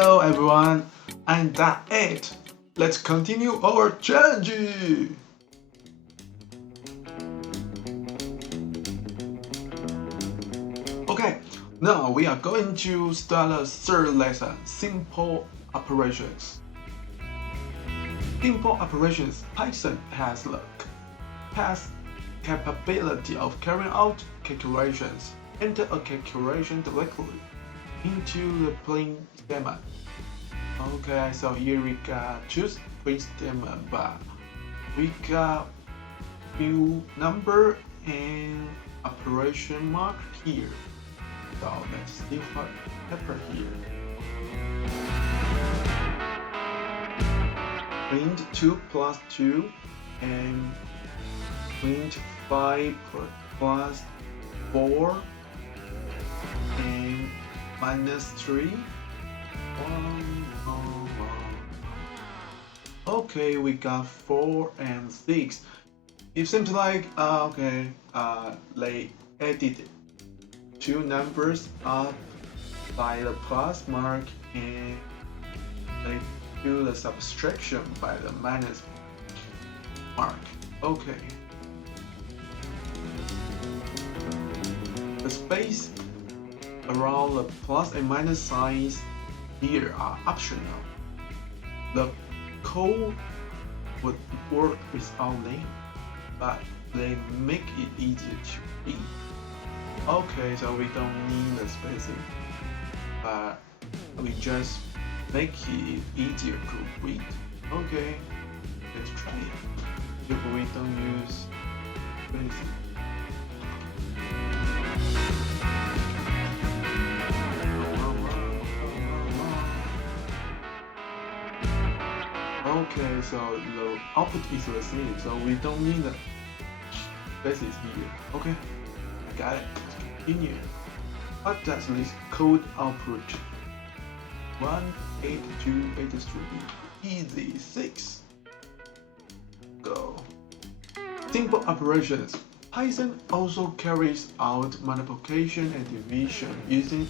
Hello everyone, and that's it. Let's continue our challenge. Okay, now we are going to start a third lesson, simple operations. Simple operations, Python has capability of carrying out calculations. Enter a calculation directly into the print statement. Okay, so here we got choose print statement, but we got few number and operation mark here. So let's see what happened here. Print 2 plus 2 and print 5 plus 4 and minus 3. Okay, we got 4 and 6. It seems like they added two numbers up by the plus mark and they do the subtraction by the minus mark. Okay. The space around the plus and minus signs here are optional. The code would work without them, but they make it easier to read. Okay, so we don't need the spacing, but we just make it easier to read. Okay, let's try it. If we don't use spacing. Okay, so the output is the same, so we don't need the spaces here. Okay, I got it. Let's continue. What does this code output? 18283. Easy 6. Go. Simple operations. Python also carries out multiplication and division using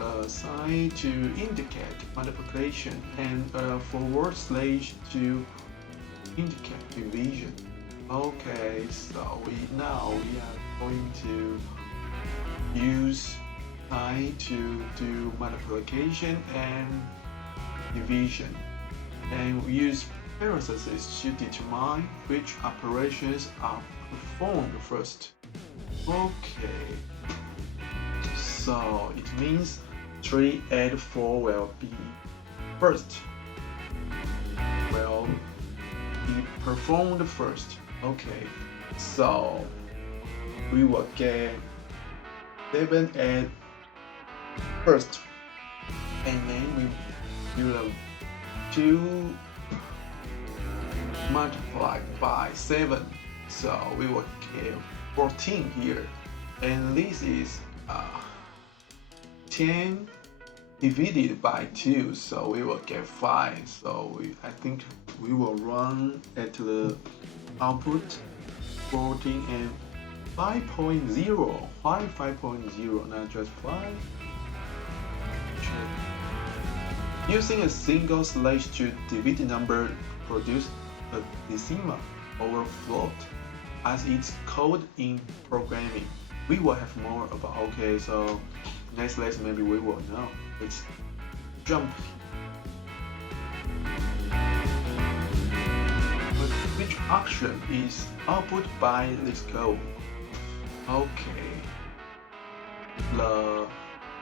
a sign to indicate multiplication and a forward slash to indicate division. Okay, so we are going to use sign to do multiplication and division, and we use parentheses to determine which operations are performed first. Okay, so it means 3 add 4 will be first. Will be performed first. Okay, so we will get 7 add first, and then we will 2 multiplied by 7, so we will get 14 here, and this is 10 divided by 2, so we will get 5. So I think we will run at the output 14 and 5.0. Why 5.0, not just 5? Using a single slash to divide the number produce a decimal or float as its code in programming. We will have more about. Okay, so next lesson maybe we will know. Let's jump. But which action is output by this code? Okay, the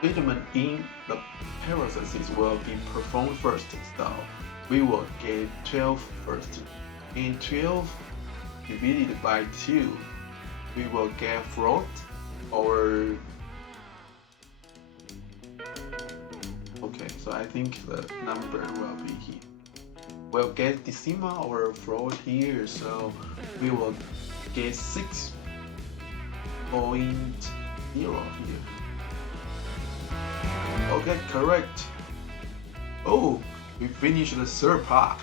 statement in the parentheses will be performed first, so we will get 12 first. In 12 divided by 2, we will get float or okay, so I think the number will be here. We'll get decimal or float here, so we will get 6.0 here. Okay, correct. Oh, we finished the third part.